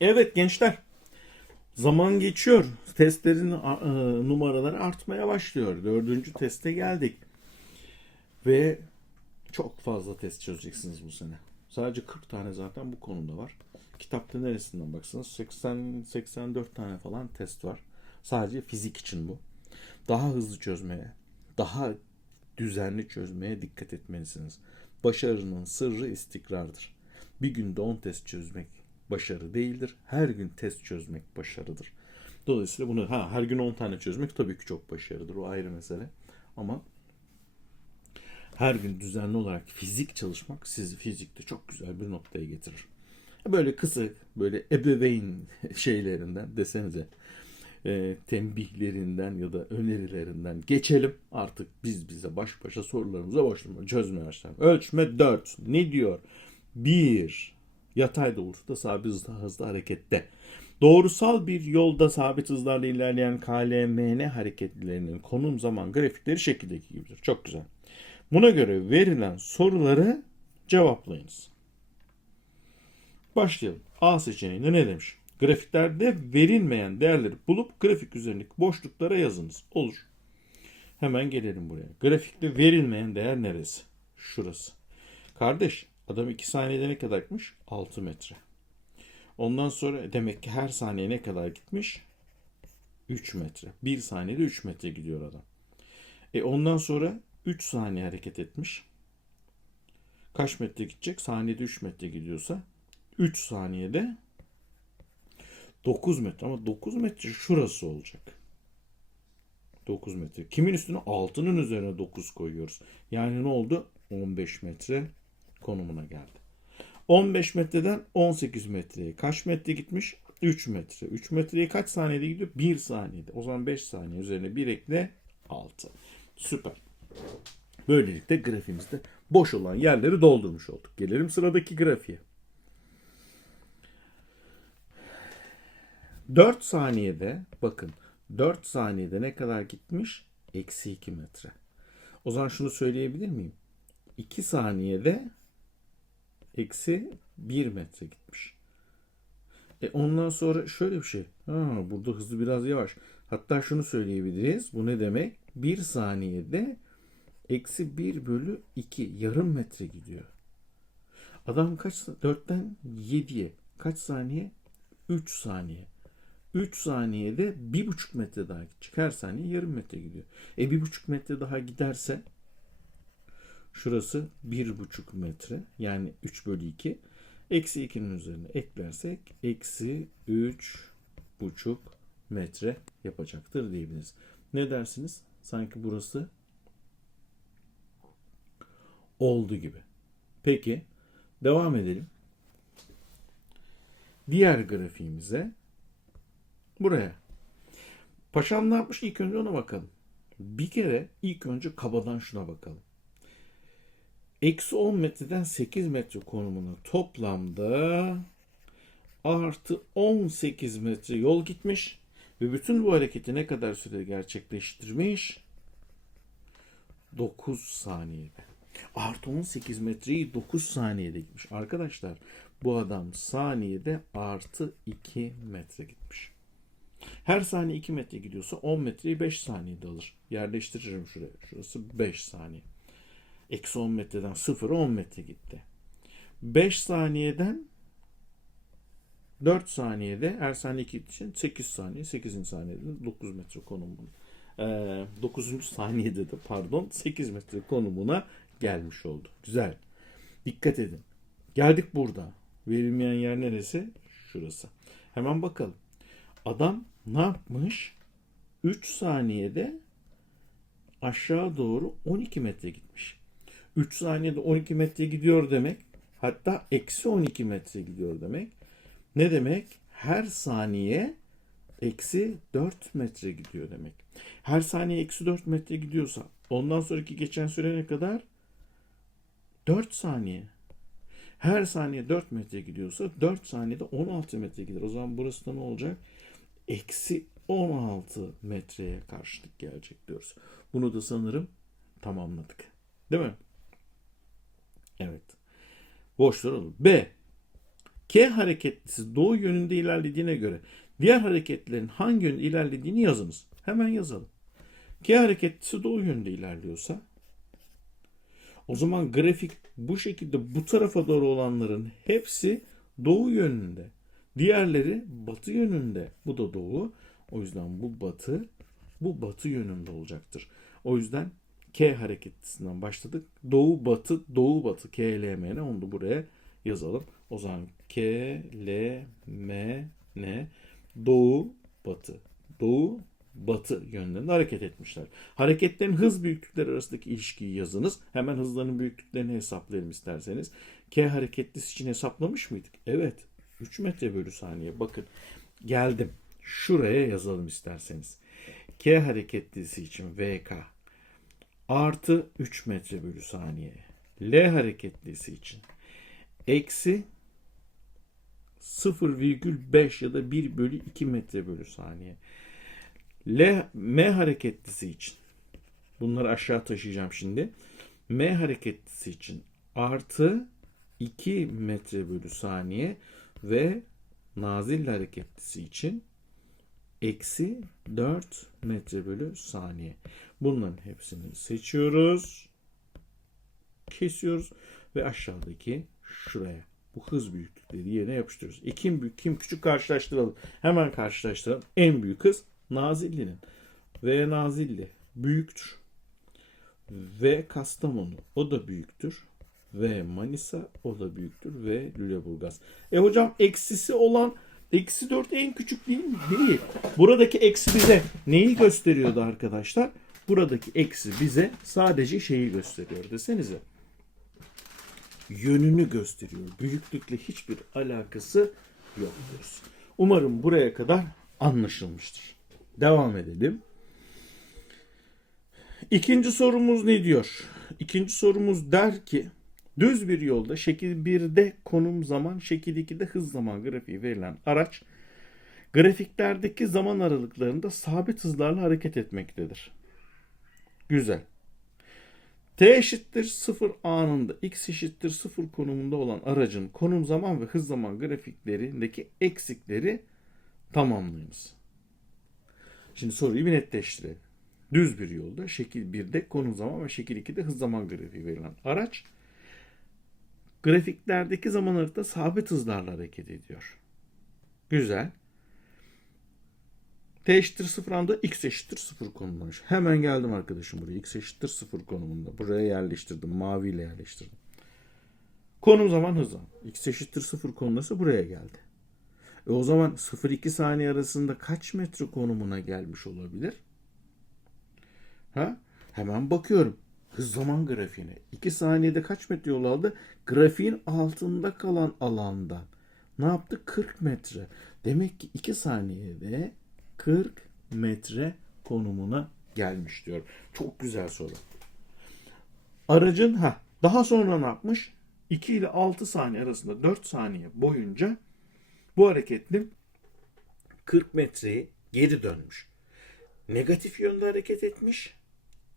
Evet gençler. Zaman geçiyor. Testlerin e, numaraları artmaya başlıyor. Dördüncü teste geldik. Ve çok fazla test çözeceksiniz bu sene. Sadece 40 tane zaten bu konuda var. Kitapta neresinden baksanız 80-84 tane falan test var. Sadece fizik için bu. Daha hızlı çözmeye, daha düzenli çözmeye dikkat etmelisiniz. Başarının sırrı istikrardır. Bir günde 10 test çözmek başarı değildir. Her gün test çözmek başarıdır. Dolayısıyla bunu ha her gün 10 tane çözmek tabii ki çok başarıdır. O ayrı mesele. Ama her gün düzenli olarak fizik çalışmak sizi fizikte çok güzel bir noktaya getirir. Böyle kısa, böyle ebeveyn şeylerinden desenize e, tembihlerinden ya da önerilerinden geçelim. Artık biz bize baş başa sorularımıza başlayalım. Çözmeye başlayalım. Ölçme 4. Ne diyor? 1. Yatay doğrultuda sabit hızda, hızlı harekette. Doğrusal bir yolda sabit hızlarla ilerleyen KLMN hareketlerinin konum zaman grafikleri şekildeki gibidir. Çok güzel. Buna göre verilen soruları cevaplayınız. Başlayalım. A seçeneğinde ne demiş? Grafiklerde verilmeyen değerleri bulup grafik üzerindeki boşluklara yazınız. Olur. Hemen gelelim buraya. Grafikte verilmeyen değer neresi? Şurası. Kardeş adam 2 saniyede ne kadar gitmiş? 6 metre. Ondan sonra demek ki her saniye ne kadar gitmiş? 3 metre. 1 saniyede 3 metre gidiyor adam. E ondan sonra 3 saniye hareket etmiş. Kaç metre gidecek? Saniyede 3 metre gidiyorsa 3 saniyede 9 metre ama 9 metre şurası olacak. 9 metre. Kimin üstüne? 6'nın üzerine 9 koyuyoruz. Yani ne oldu? 15 metre konumuna geldi. 15 metreden 18 metreye kaç metre gitmiş? 3 metre. 3 metreye kaç saniyede gidiyor? 1 saniyede. O zaman 5 saniye üzerine 1 ekle 6. Süper. Böylelikle grafiğimizde boş olan yerleri doldurmuş olduk. Gelelim sıradaki grafiğe. 4 saniyede bakın 4 saniyede ne kadar gitmiş? Eksi 2 metre. O zaman şunu söyleyebilir miyim? 2 saniyede eksi 1 metre gitmiş. E ondan sonra şöyle bir şey. Ha, burada hızı biraz yavaş. Hatta şunu söyleyebiliriz. Bu ne demek? 1 saniyede eksi 1 bölü 2 yarım metre gidiyor. Adam kaç 4'ten 7'ye kaç saniye? 3 saniye. 3 saniyede 1,5 metre daha gidecek. Her saniye yarım metre gidiyor. E 1,5 metre daha giderse şurası 1,5 metre. Yani 3 bölü 2. Eksi 2'nin üzerine eklersek eksi 3,5 metre yapacaktır diyebiliriz. Ne dersiniz? Sanki burası oldu gibi. Peki devam edelim. Diğer grafiğimize buraya. Paşam ne yapmış? İlk önce ona bakalım. Bir kere ilk önce kabadan şuna bakalım. Eksi 10 metreden 8 metre konumuna toplamda artı 18 metre yol gitmiş ve bütün bu hareketi ne kadar sürede gerçekleştirmiş? 9 saniyede. Artı 18 metreyi 9 saniyede gitmiş. Arkadaşlar bu adam saniyede artı 2 metre gitmiş. Her saniye 2 metre gidiyorsa 10 metreyi 5 saniyede alır. Yerleştiririm şuraya. Şurası 5 saniye. Eksi 10 metreden 0'a 10 metre gitti. 5 saniyeden 4 saniyede her saniye 2 için 8 saniye. 8. saniyede 9 metre konumuna. Ee, 9. saniyede de pardon 8 metre konumuna gelmiş oldu. Güzel. Dikkat edin. Geldik burada. Verilmeyen yer neresi? Şurası. Hemen bakalım. Adam ne yapmış? 3 saniyede aşağı doğru 12 metre gitmiş. 3 saniyede 12 metre gidiyor demek. Hatta eksi 12 metre gidiyor demek. Ne demek? Her saniye eksi 4 metre gidiyor demek. Her saniye eksi 4 metre gidiyorsa ondan sonraki geçen süre ne kadar? 4 saniye. Her saniye 4 metre gidiyorsa 4 saniyede 16 metre gider. O zaman burası da ne olacak? Eksi 16 metreye karşılık gelecek diyoruz. Bunu da sanırım tamamladık. Değil mi? Evet. Boşlar olur. B. K hareketlisi doğu yönünde ilerlediğine göre diğer hareketlerin hangi yönde ilerlediğini yazınız. Hemen yazalım. K hareketlisi doğu yönünde ilerliyorsa o zaman grafik bu şekilde bu tarafa doğru olanların hepsi doğu yönünde. Diğerleri batı yönünde. Bu da doğu. O yüzden bu batı, bu batı yönünde olacaktır. O yüzden K hareketlisinden başladık. Doğu batı, doğu batı K L M N onu buraya yazalım. O zaman K L M N doğu batı. Doğu batı yönlerinde hareket etmişler. Hareketlerin hız büyüklükleri arasındaki ilişkiyi yazınız. Hemen hızların büyüklüklerini hesaplayalım isterseniz. K hareketlisi için hesaplamış mıydık? Evet. 3 metre bölü saniye. Bakın geldim. Şuraya yazalım isterseniz. K hareketlisi için VK artı 3 metre bölü saniye. L hareketlisi için eksi 0,5 ya da 1 bölü 2 metre bölü saniye. L, M hareketlisi için bunları aşağı taşıyacağım şimdi. M hareketlisi için artı 2 metre bölü saniye ve nazil hareketlisi için eksi 4 metre bölü saniye. Bunların hepsini seçiyoruz. Kesiyoruz ve aşağıdaki şuraya bu hız büyüklükleri yerine yapıştırıyoruz. E kim büyük kim küçük karşılaştıralım. Hemen karşılaştıralım. En büyük hız Nazilli'nin. V Nazilli büyüktür. V Kastamonu o da büyüktür. Ve Manisa o da büyüktür. Ve Lüleburgaz. E hocam eksisi olan eksi 4 en küçük değil mi? Değil. Buradaki eksi bize neyi gösteriyordu arkadaşlar? Buradaki eksi bize sadece şeyi gösteriyor desenize. Yönünü gösteriyor. Büyüklükle hiçbir alakası yok diyoruz. Umarım buraya kadar anlaşılmıştır. Devam edelim. İkinci sorumuz ne diyor? İkinci sorumuz der ki düz bir yolda şekil 1'de konum zaman, şekil 2'de hız zaman grafiği verilen araç grafiklerdeki zaman aralıklarında sabit hızlarla hareket etmektedir. Güzel. T eşittir 0 anında x eşittir 0 konumunda olan aracın konum zaman ve hız zaman grafiklerindeki eksikleri tamamlayınız. Şimdi soruyu bir netleştirelim. Düz bir yolda şekil 1'de konum zaman ve şekil 2'de hız zaman grafiği verilen araç grafiklerdeki zaman aralıkta sabit hızlarla hareket ediyor. Güzel. T eşittir 0 anda x eşittir 0 konumunda. Hemen geldim arkadaşım buraya. x eşittir 0 konumunda. Buraya yerleştirdim. Maviyle yerleştirdim. Konum zaman hız zaman. x eşittir 0 konumdaysa buraya geldi. E o zaman 0-2 saniye arasında kaç metre konumuna gelmiş olabilir? Ha? Hemen bakıyorum. Hız zaman grafiğine. 2 saniyede kaç metre yol aldı? Grafiğin altında kalan alandan. Ne yaptı? 40 metre. Demek ki 2 saniyede 40 metre konumuna gelmiş diyor. Çok güzel soru. Aracın ha daha sonra ne yapmış? 2 ile 6 saniye arasında 4 saniye boyunca bu hareketli 40 metreyi geri dönmüş. Negatif yönde hareket etmiş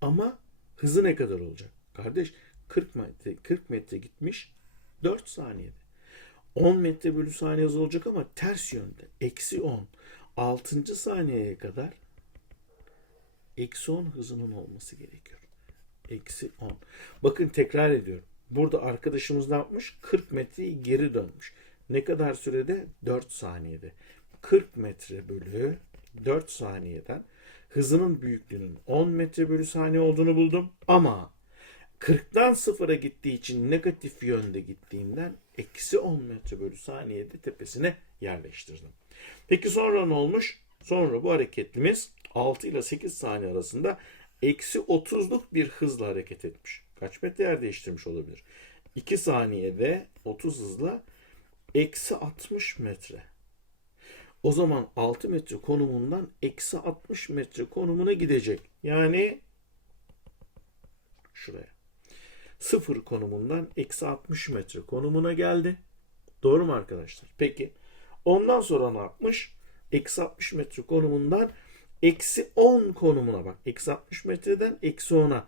ama hızı ne kadar olacak? Kardeş 40 metre 40 metre gitmiş 4 saniyede. 10 metre bölü saniye hız olacak ama ters yönde. Eksi 10. 6. saniyeye kadar eksi 10 hızının olması gerekiyor. Eksi 10. Bakın tekrar ediyorum. Burada arkadaşımız ne yapmış? 40 metreyi geri dönmüş. Ne kadar sürede? 4 saniyede. 40 metre bölü 4 saniyeden hızının büyüklüğünün 10 metre bölü saniye olduğunu buldum. Ama 40'tan 0'a gittiği için negatif yönde gittiğinden eksi 10 metre bölü saniyede tepesine yerleştirdim. Peki sonra ne olmuş? Sonra bu hareketlimiz 6 ile 8 saniye arasında eksi 30'luk bir hızla hareket etmiş. Kaç metre yer değiştirmiş olabilir? 2 saniyede 30 hızla eksi 60 metre. O zaman 6 metre konumundan eksi 60 metre konumuna gidecek. Yani şuraya. 0 konumundan eksi 60 metre konumuna geldi. Doğru mu arkadaşlar? Peki. Ondan sonra ne yapmış? Eksi 60 metre konumundan eksi 10 konumuna bak. Eksi 60 metreden eksi 10'a.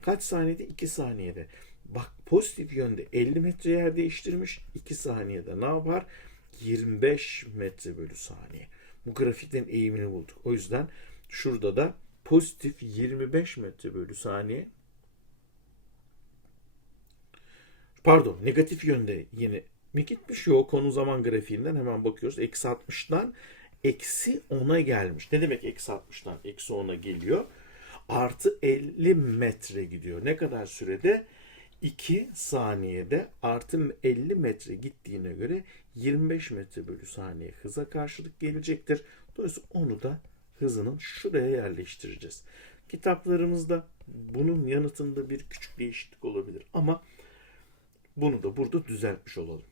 Kaç saniyede? 2 saniyede. Bak pozitif yönde 50 metre yer değiştirmiş. 2 saniyede ne yapar? 25 metre bölü saniye. Bu grafikten eğimini bulduk. O yüzden şurada da pozitif 25 metre bölü saniye pardon negatif yönde yine mi gitmiş? Yok konu zaman grafiğinden hemen bakıyoruz. Eksi 60'tan eksi 10'a gelmiş. Ne demek eksi 60'tan eksi 10'a geliyor? Artı 50 metre gidiyor. Ne kadar sürede? 2 saniyede artı 50 metre gittiğine göre 25 metre bölü saniye hıza karşılık gelecektir. Dolayısıyla onu da hızının şuraya yerleştireceğiz. Kitaplarımızda bunun yanıtında bir küçük değişiklik olabilir ama bunu da burada düzeltmiş olalım.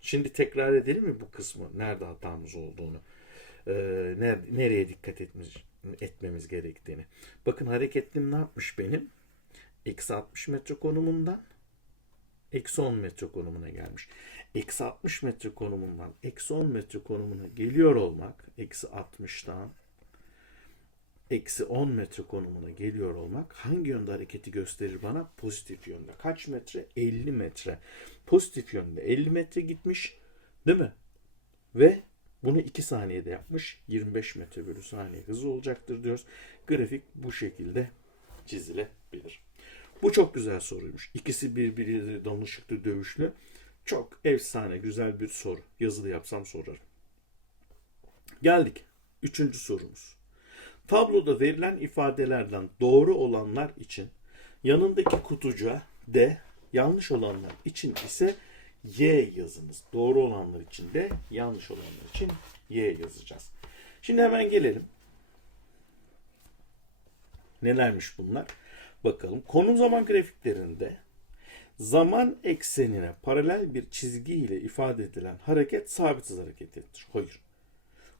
Şimdi tekrar edelim mi bu kısmı? Nerede hatamız olduğunu? Ee, nereye dikkat etmemiz, etmemiz gerektiğini. Bakın hareketlim ne yapmış benim? Eksi 60 metre konumundan eksi 10 metre konumuna gelmiş. Eksi 60 metre konumundan eksi 10 metre konumuna geliyor olmak, eksi 60'tan eksi 10 metre konumuna geliyor olmak hangi yönde hareketi gösterir bana? Pozitif yönde. Kaç metre? 50 metre. Pozitif yönde 50 metre gitmiş değil mi? Ve bunu 2 saniyede yapmış. 25 metre bölü saniye hızı olacaktır diyoruz. Grafik bu şekilde çizilebilir. Bu çok güzel soruymuş. İkisi birbiriyle danışıklı dövüşlü. Çok efsane güzel bir soru. Yazılı yapsam sorarım. Geldik. Üçüncü sorumuz. Tabloda verilen ifadelerden doğru olanlar için yanındaki kutucuğa D, yanlış olanlar için ise Y yazınız. Doğru olanlar için de yanlış olanlar için Y yazacağız. Şimdi hemen gelelim. Nelermiş bunlar? Bakalım. Konum zaman grafiklerinde zaman eksenine paralel bir çizgi ile ifade edilen hareket sabit hız hareketidir. Hayır.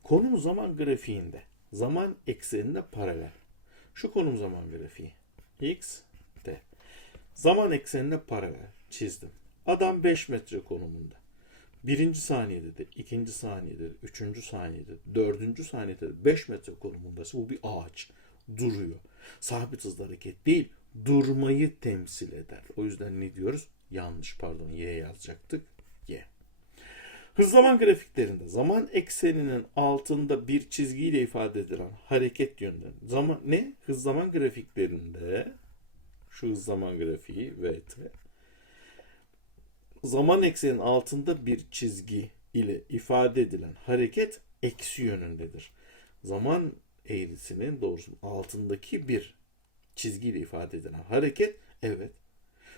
Konum zaman grafiğinde zaman eksenine paralel. Şu konum zaman grafiği. X, T. Zaman eksenine paralel çizdim. Adam 5 metre konumunda. Birinci saniyede de, ikinci saniyede de, üçüncü saniyede de, dördüncü saniyede de 5 metre konumundaysa bu bir ağaç. Duruyor. Sabit hızlı hareket değil, durmayı temsil eder. O yüzden ne diyoruz? Yanlış pardon Y yazacaktık. Y. Hız zaman grafiklerinde zaman ekseninin altında bir çizgiyle ifade edilen hareket yönden zaman ne? Hız zaman grafiklerinde şu hız zaman grafiği VT zaman ekseninin altında bir çizgi ile ifade edilen hareket eksi yönündedir. Zaman eğrisinin doğrusu altındaki bir çizgiyle ifade edilen hareket evet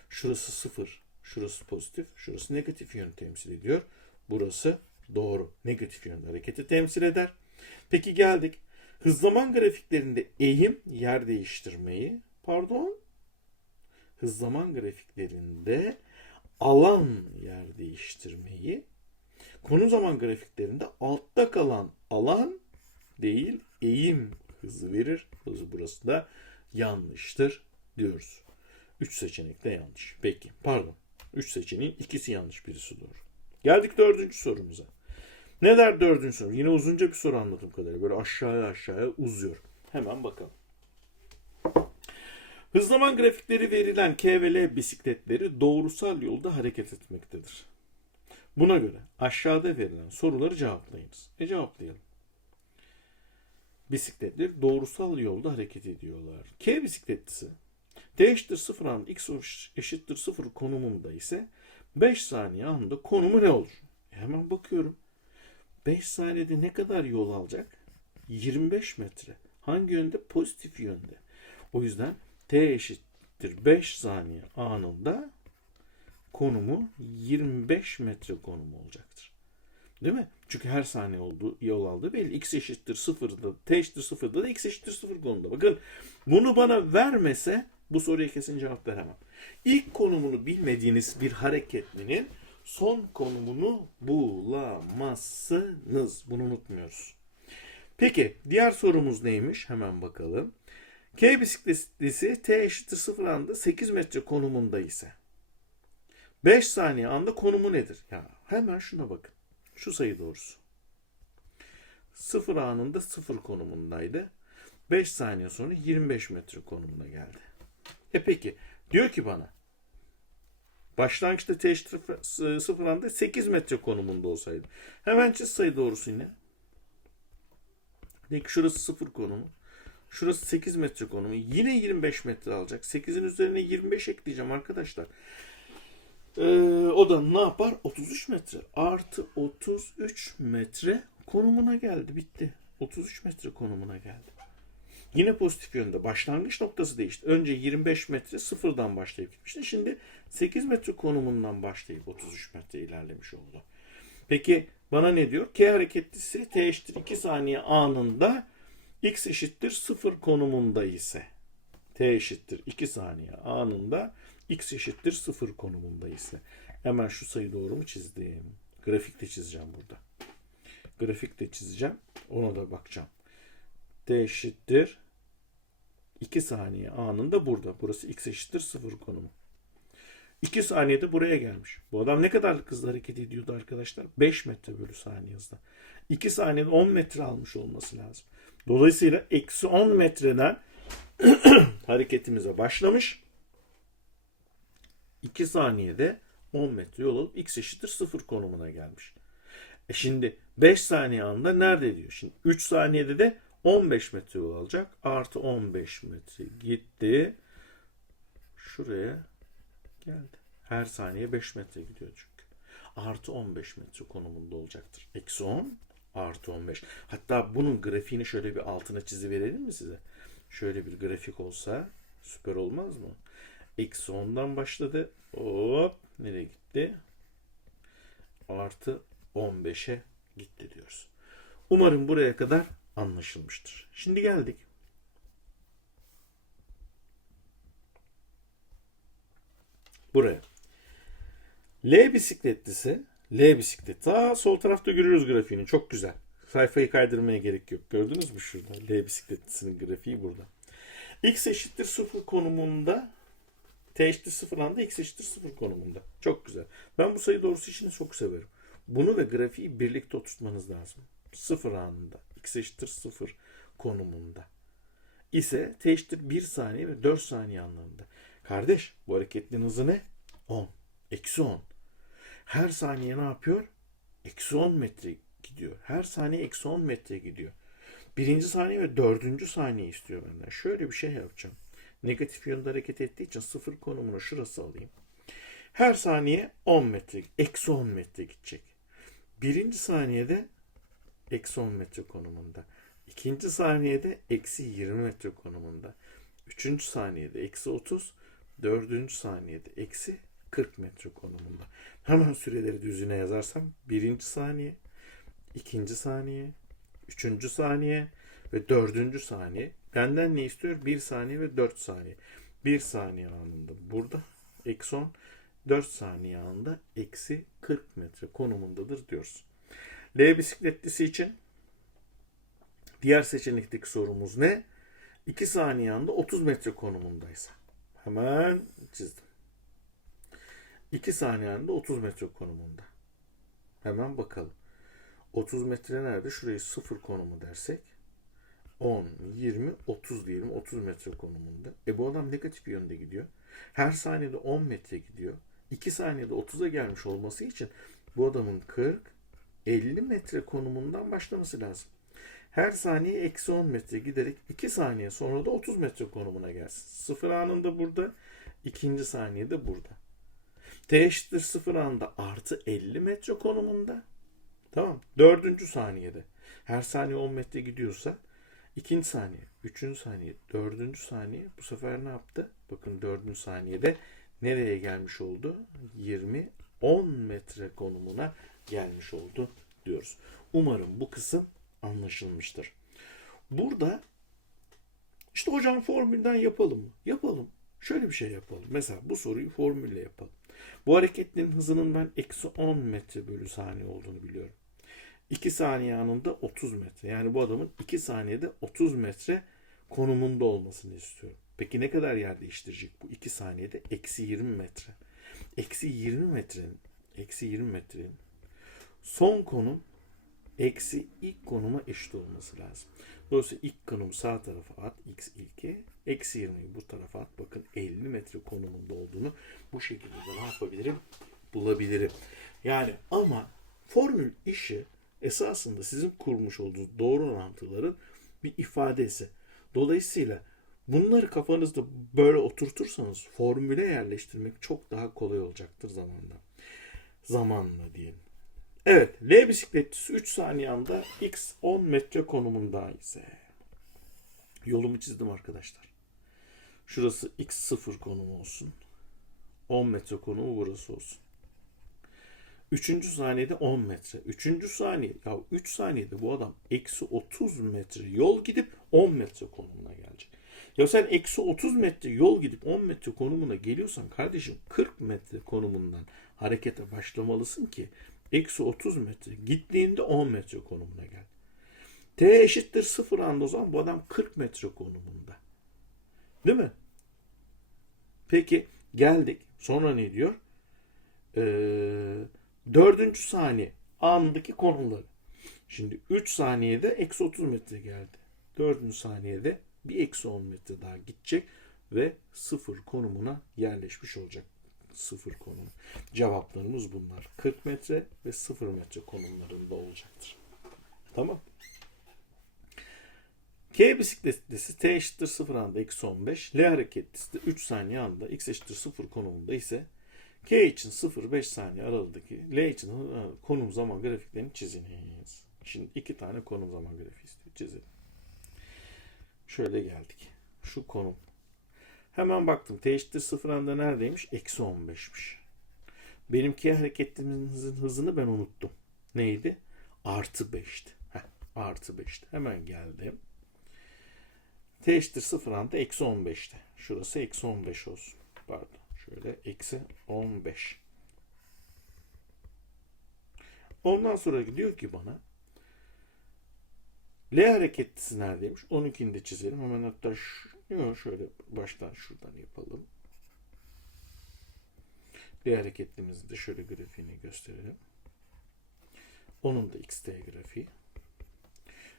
şurası sıfır, şurası pozitif, şurası negatif yönü temsil ediyor. Burası doğru. Negatif yönde hareketi temsil eder. Peki geldik. Hız zaman grafiklerinde eğim yer değiştirmeyi, pardon, hız zaman grafiklerinde alan yer değiştirmeyi, konu zaman grafiklerinde altta kalan alan değil eğim hızı verir. Hızı burası da yanlıştır diyoruz. Üç seçenek de yanlış. Peki pardon. Üç seçeneğin ikisi yanlış birisi doğru. Geldik dördüncü sorumuza. Ne der dördüncü soru? Yine uzunca bir soru anladığım kadarıyla. Böyle aşağıya aşağıya uzuyor. Hemen bakalım. Hızlaman grafikleri verilen K ve L bisikletleri doğrusal yolda hareket etmektedir. Buna göre aşağıda verilen soruları cevaplayınız. E cevaplayalım. Bisikletler doğrusal yolda hareket ediyorlar. K bisikletlisi T eşittir 0 an x eşittir 0 konumunda ise 5 saniye anda konumu ne olur? E hemen bakıyorum. 5 saniyede ne kadar yol alacak? 25 metre. Hangi yönde? Pozitif yönde. O yüzden t eşittir 5 saniye anında konumu 25 metre konumu olacaktır. Değil mi? Çünkü her saniye olduğu yol aldığı belli. X eşittir 0'da, t eşittir 0'da da x eşittir 0 konumda. Bakın bunu bana vermese bu soruya kesin cevap veremem. İlk konumunu bilmediğiniz bir hareketlinin son konumunu bulamazsınız. Bunu unutmuyoruz. Peki diğer sorumuz neymiş? Hemen bakalım. K bisikleti T eşittir 0 anda 8 metre konumunda ise 5 saniye anda konumu nedir? Ya hemen şuna bakın. Şu sayı doğrusu. 0 anında 0 konumundaydı. 5 saniye sonra 25 metre konumuna geldi. E peki diyor ki bana Başlangıçta t sıfır anda 8 metre konumunda olsaydı. Hemen çiz sayı doğrusu yine. De ki şurası sıfır konumu. Şurası 8 metre konumu. Yine 25 metre alacak. 8'in üzerine 25 ekleyeceğim arkadaşlar. Ee, o da ne yapar? 33 metre. Artı 33 metre konumuna geldi. Bitti. 33 metre konumuna geldi. Yine pozitif yönde. Başlangıç noktası değişti. Önce 25 metre sıfırdan başlayıp gitmişti. Şimdi 8 metre konumundan başlayıp 33 metre ilerlemiş oldu. Peki bana ne diyor? K hareketlisi t eşittir 2 saniye anında x eşittir 0 konumunda ise t eşittir 2 saniye anında x eşittir 0 konumunda ise hemen şu sayı doğru mu çizdim? Grafik de çizeceğim burada. Grafik de çizeceğim. Ona da bakacağım. t eşittir 2 saniye anında burada. Burası x eşittir 0 konumu. 2 saniyede buraya gelmiş. Bu adam ne kadar hızlı hareket ediyordu arkadaşlar? 5 metre bölü saniye hızla. 2 saniyede 10 metre almış olması lazım. Dolayısıyla eksi 10 metreden hareketimize başlamış. 2 saniyede 10 metre yol alıp x eşittir 0 konumuna gelmiş. E şimdi 5 saniye anında nerede diyor? Şimdi 3 saniyede de 15 metre yol alacak. Artı 15 metre gitti. Şuraya geldi. Her saniye 5 metre gidiyor çünkü. Artı 15 metre konumunda olacaktır. Eksi 10 artı 15. Hatta bunun grafiğini şöyle bir altına çizi verelim mi size? Şöyle bir grafik olsa süper olmaz mı? Eksi 10'dan başladı. Hop nereye gitti? Artı 15'e gitti diyoruz. Umarım buraya kadar anlaşılmıştır. Şimdi geldik. Buraya. L bisikletlisi L bisikleti. Ta sol tarafta görüyoruz grafiğini. Çok güzel. Sayfayı kaydırmaya gerek yok. Gördünüz mü şurada? L bisikletlisinin grafiği burada. X eşittir 0 konumunda T eşittir 0 anda X eşittir 0 konumunda. Çok güzel. Ben bu sayı doğrusu işini çok severim. Bunu ve grafiği birlikte oturtmanız lazım. 0 anında. X eşittir 0 konumunda. ise T eşittir 1 saniye ve 4 saniye anlamında. Kardeş bu hareketin hızı ne? 10. Eksi 10. Her saniye ne yapıyor? Eksi 10 metre gidiyor. Her saniye eksi 10 metre gidiyor. Birinci saniye ve dördüncü saniye istiyor benden. Şöyle bir şey yapacağım. Negatif yönde hareket ettiği için sıfır konumunu şurası alayım. Her saniye 10 metre, eksi 10 metre gidecek. Birinci saniyede eksi 10 metre konumunda. İkinci saniyede eksi 20 metre konumunda. Üçüncü saniyede eksi 30. Dördüncü saniyede eksi 40 metre konumunda. Hemen süreleri düzüne yazarsam birinci saniye, ikinci saniye, üçüncü saniye ve dördüncü saniye. Benden ne istiyor? Bir saniye ve dört saniye. Bir saniye anında burada eksi 10, 4 saniye anında eksi 40 metre konumundadır diyoruz. L bisikletlisi için diğer seçenekteki sorumuz ne? 2 saniye anda 30 metre konumundaysa. Hemen çizdim. 2 saniye anda 30 metre konumunda. Hemen bakalım. 30 metre nerede? Şurayı 0 konumu dersek. 10, 20, 30 diyelim. 30 metre konumunda. E bu adam negatif yönde gidiyor. Her saniyede 10 metre gidiyor. 2 saniyede 30'a gelmiş olması için bu adamın 40, 50 metre konumundan başlaması lazım. Her saniye eksi 10 metre giderek 2 saniye sonra da 30 metre konumuna gelsin. Sıfır anında burada, ikinci saniyede burada. T eşittir sıfır anında artı 50 metre konumunda. Tamam. Dördüncü saniyede. Her saniye 10 metre gidiyorsa ikinci saniye, üçüncü saniye, dördüncü saniye bu sefer ne yaptı? Bakın dördüncü saniyede nereye gelmiş oldu? 20, 10 metre konumuna gelmiş oldu diyoruz. Umarım bu kısım anlaşılmıştır. Burada işte hocam formülden yapalım mı? Yapalım. Şöyle bir şey yapalım. Mesela bu soruyu formülle yapalım. Bu hareketlerin hızının ben eksi 10 metre bölü saniye olduğunu biliyorum. 2 saniye anında 30 metre. Yani bu adamın 2 saniyede 30 metre konumunda olmasını istiyorum. Peki ne kadar yer değiştirecek bu 2 saniyede? Eksi 20 metre. Eksi 20 metrenin eksi 20 metrenin son konum eksi ilk konuma eşit olması lazım. Dolayısıyla ilk konumu sağ tarafa at x ilke. Eksi 20'yi bu tarafa at. Bakın 50 metre konumunda olduğunu bu şekilde de ne yapabilirim? Bulabilirim. Yani ama formül işi esasında sizin kurmuş olduğunuz doğru orantıların bir ifadesi. Dolayısıyla bunları kafanızda böyle oturtursanız formüle yerleştirmek çok daha kolay olacaktır zamanla. Zamanla diyelim. Evet, L bisikletçisi 3 saniye anda x 10 metre konumunda ise yolumu çizdim arkadaşlar. Şurası x0 konumu olsun. 10 metre konumu burası olsun. Üçüncü saniyede 10 metre. Üçüncü saniye, ya 3 saniyede bu adam eksi 30 metre yol gidip 10 metre konumuna gelecek. Ya sen eksi 30 metre yol gidip 10 metre konumuna geliyorsan kardeşim 40 metre konumundan harekete başlamalısın ki eksi 30 metre gittiğinde 10 metre konumuna gel. T eşittir 0 anda o zaman bu adam 40 metre konumunda. Değil mi? Peki geldik. Sonra ne diyor? Ee, dördüncü saniye andaki konumları. Şimdi 3 saniyede eksi 30 metre geldi. Dördüncü saniyede bir eksi 10 metre daha gidecek ve sıfır konumuna yerleşmiş olacak. Sıfır konum. Cevaplarımız bunlar. 40 metre ve 0 metre konumlarında olacaktır. Tamam. K bisikletlisi T eşittir 0 anda eksi 15. L hareketlisi de 3 saniye anda x eşittir 0 konumunda ise K için 0-5 saniye aralığındaki L için konum zaman grafiklerini çiziniz. Şimdi iki tane konum zaman grafiği istiyor. Çizelim. Şöyle geldik. Şu konum. Hemen baktım. T eşittir 0 anda neredeymiş? Eksi 15'miş. Benimki hareketimizin hızını ben unuttum. Neydi? Artı 5'ti. Heh, artı 5'ti. Hemen geldim. T eşittir 0 anda eksi 15'ti. Şurası eksi 15 olsun. Pardon. Şöyle eksi 15. Ondan sonra gidiyor ki bana L hareketlisi neredeymiş? 12'ni de çizelim. Hemen hatta şu, şöyle baştan şuradan yapalım. L hareketlimizi de şöyle grafiğini gösterelim. Onun da xt grafiği.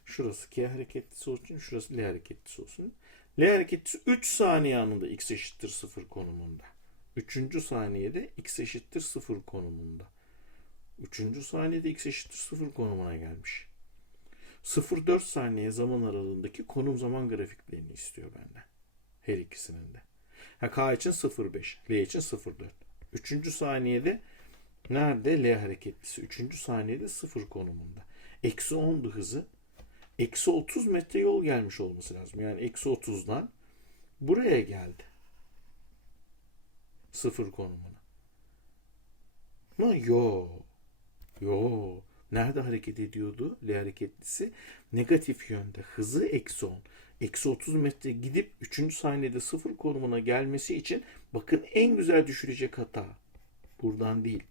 Şurası K hareketlisi olsun, şurası L hareketlisi olsun. L hareketlisi 3 saniye anında x eşittir 0 konumunda. 3. saniyede x eşittir 0 konumunda. 3. saniyede x eşittir 0 konumuna gelmiş. 0-4 saniye zaman aralığındaki konum zaman grafiklerini istiyor benden. Her ikisinin de. Ha, K için 0-5, L için 0-4. 3. saniyede nerede? L hareketlisi. 3. saniyede 0 konumunda. Eksi 10'du hızı. Eksi 30 metre yol gelmiş olması lazım. Yani eksi 30'dan buraya geldi. Sıfır konumuna. Ama yo. Yo. Nerede hareket ediyordu L hareketlisi? Negatif yönde. Hızı eksi 10. Eksi 30 metre gidip 3. saniyede sıfır konumuna gelmesi için bakın en güzel düşürecek hata. Buradan değil.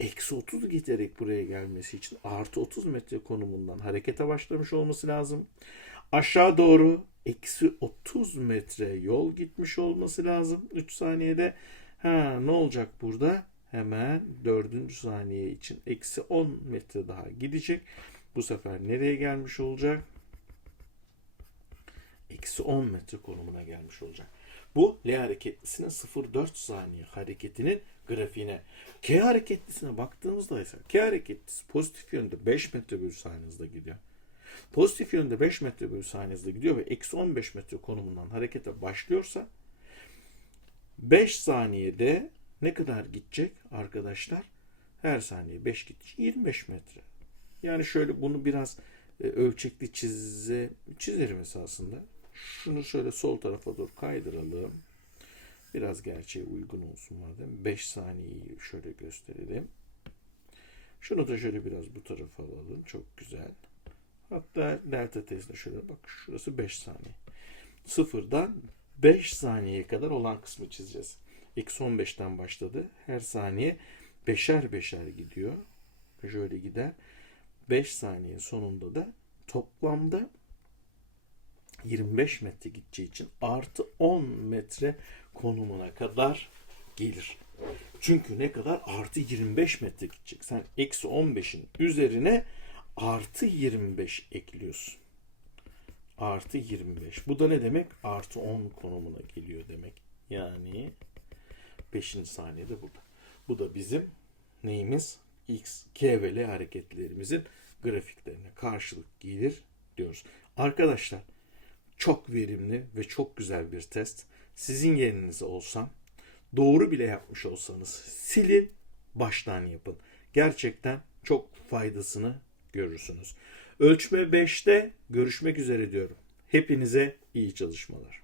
Eksi 30 giderek buraya gelmesi için artı 30 metre konumundan harekete başlamış olması lazım. Aşağı doğru eksi 30 metre yol gitmiş olması lazım 3 saniyede. Ha ne olacak burada? Hemen 4. saniye için eksi 10 metre daha gidecek. Bu sefer nereye gelmiş olacak? Eksi 10 metre konumuna gelmiş olacak. Bu L hareketlisinin 0,4 saniye hareketinin grafiğine. K hareketlisine baktığımızda ise K hareketlisi pozitif yönde 5 metre bölü saniye hızla gidiyor. Pozitif yönde 5 metre bölü saniye hızla gidiyor ve eksi 15 metre konumundan harekete başlıyorsa 5 saniyede ne kadar gidecek arkadaşlar? Her saniye 5 gidecek. 25 metre. Yani şöyle bunu biraz e, ölçekli çize, çizerim esasında. Şunu şöyle sol tarafa doğru kaydıralım. Biraz gerçeğe uygun olsun madem. 5 saniyeyi şöyle gösterelim. Şunu da şöyle biraz bu tarafa alalım. Çok güzel. Hatta delta tezine şöyle bak. Şurası 5 saniye. Sıfırdan 5 saniyeye kadar olan kısmı çizeceğiz. Eksi 15'ten başladı. Her saniye beşer beşer gidiyor. Şöyle gider. 5 saniye sonunda da toplamda 25 metre gideceği için artı 10 metre konumuna kadar gelir. Çünkü ne kadar? Artı 25 metre gidecek. Sen eksi 15'in üzerine artı 25 ekliyorsun. Artı 25. Bu da ne demek? Artı 10 konumuna geliyor demek. Yani 5. saniyede burada. Bu da bizim neyimiz? X, K ve L hareketlerimizin grafiklerine karşılık gelir diyoruz. Arkadaşlar çok verimli ve çok güzel bir test. Sizin yerinize olsam doğru bile yapmış olsanız silin baştan yapın. Gerçekten çok faydasını görürsünüz. Ölçme 5'te görüşmek üzere diyorum. Hepinize iyi çalışmalar.